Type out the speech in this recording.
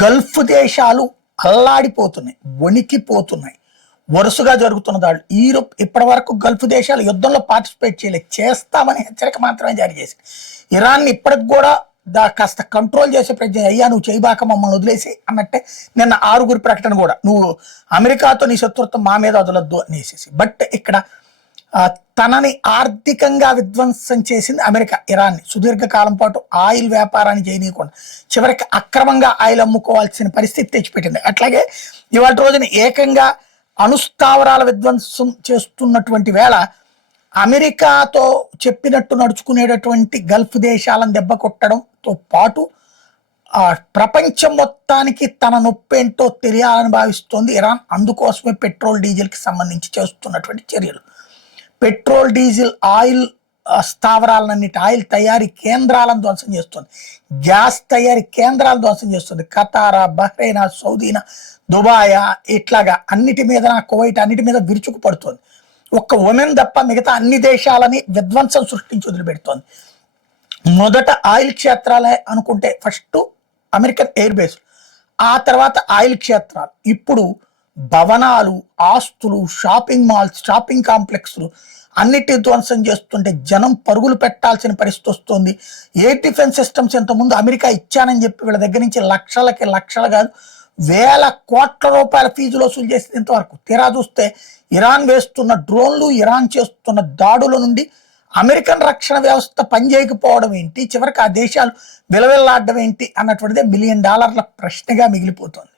Gulf దేశాలు అల్లాడిపోతున్నాయి, వణికిపోతున్నాయి. వరుసగా జరుగుతున్న దాడులు. యూరోప్ ఇప్పటి వరకు గల్ఫ్ దేశాలు యుద్ధంలో పార్టిసిపేట్ చేయలేదు, చేస్తామని హెచ్చరిక మాత్రమే జారీ చేసింది. ఇరాన్ ఇప్పటికి కూడా కాస్త కంట్రోల్ చేసే ప్రయత్నం, అయ్యా నువ్వు చేయబాక మమ్మల్ని వదిలేసి అన్నట్టే నిన్న 6 ప్రకటన కూడా, నువ్వు అమెరికాతో నీ శత్రుత్వం మా మీద వదలొద్దు అనేసి. బట్ ఇక్కడ తనని ఆర్థికంగా విధ్వంసం చేసింది అమెరికా. ఇరాన్ని సుదీర్ఘకాలం పాటు ఆయిల్ వ్యాపారాన్ని చేయనీయకుండా చివరికి అక్రమంగా ఆయిల్ అమ్ముకోవాల్సిన పరిస్థితి తెచ్చిపెట్టింది. అట్లాగే ఇవాళ రోజున ఏకంగా అణుస్థావరాల విధ్వంసం చేస్తున్నటువంటి వేళ అమెరికాతో చెప్పినట్టు నడుచుకునేటటువంటి గల్ఫ్ దేశాలను దెబ్బ కొట్టడంతో పాటు ప్రపంచం మొత్తానికి తన నొప్పేంటో తెలియాలని భావిస్తోంది ఇరాన్. అందుకోసమే పెట్రోల్ డీజిల్కి సంబంధించి చేస్తున్నటువంటి చర్యలు. పెట్రోల్ డీజిల్ ఆయిల్ స్థావరాలన్నిటి, ఆయిల్ తయారీ కేంద్రాలను ధ్వంసం చేస్తుంది, గ్యాస్ తయారీ కేంద్రాలను ధ్వంసం చేస్తుంది. ఖతారా, బహ్రెయినా, సౌదీనా, దుబాయా, ఇట్లాగా అన్నిటి మీద, కువైట్ అన్నిటి మీద విరుచుకుపడుతుంది. ఒక్క ఒమెన్ తప్ప మిగతా అన్ని దేశాలని విధ్వంసం సృష్టించి వదిలిపెడుతోంది. మొదట ఆయిల్ క్షేత్రాలే అనుకుంటే ఫస్ట్ అమెరికన్ ఎయిర్ బేస్, ఆ తర్వాత ఆయిల్ క్షేత్రాలు, ఇప్పుడు భవనాలు, ఆస్తులు, షాపింగ్ మాల్స్, షాపింగ్ కాంప్లెక్స్లు అన్నిటి ధ్వంసం చేస్తుంటే జనం పరుగులు పెట్టాల్సిన పరిస్థితి వస్తుంది. ఎయిర్ డిఫెన్స్ సిస్టమ్స్ ఇంతకుముందు అమెరికా ఇచ్చానని చెప్పి వీళ్ళ దగ్గర నుంచి లక్షలు కాదు వేల కోట్ల రూపాయల ఫీజులు వసూలు చేసింది ఇంతవరకు. తీరా చూస్తే ఇరాన్ వేస్తున్న డ్రోన్లు, ఇరాన్ చేస్తున్న దాడుల నుండి అమెరికన్ రక్షణ వ్యవస్థ పనిచేయకపోవడం ఏంటి, చివరికి ఆ దేశాలు విలవిల్లాడడం ఏంటి అన్నటువంటిదే $1 మిలియన్ ప్రశ్నగా మిగిలిపోతుంది.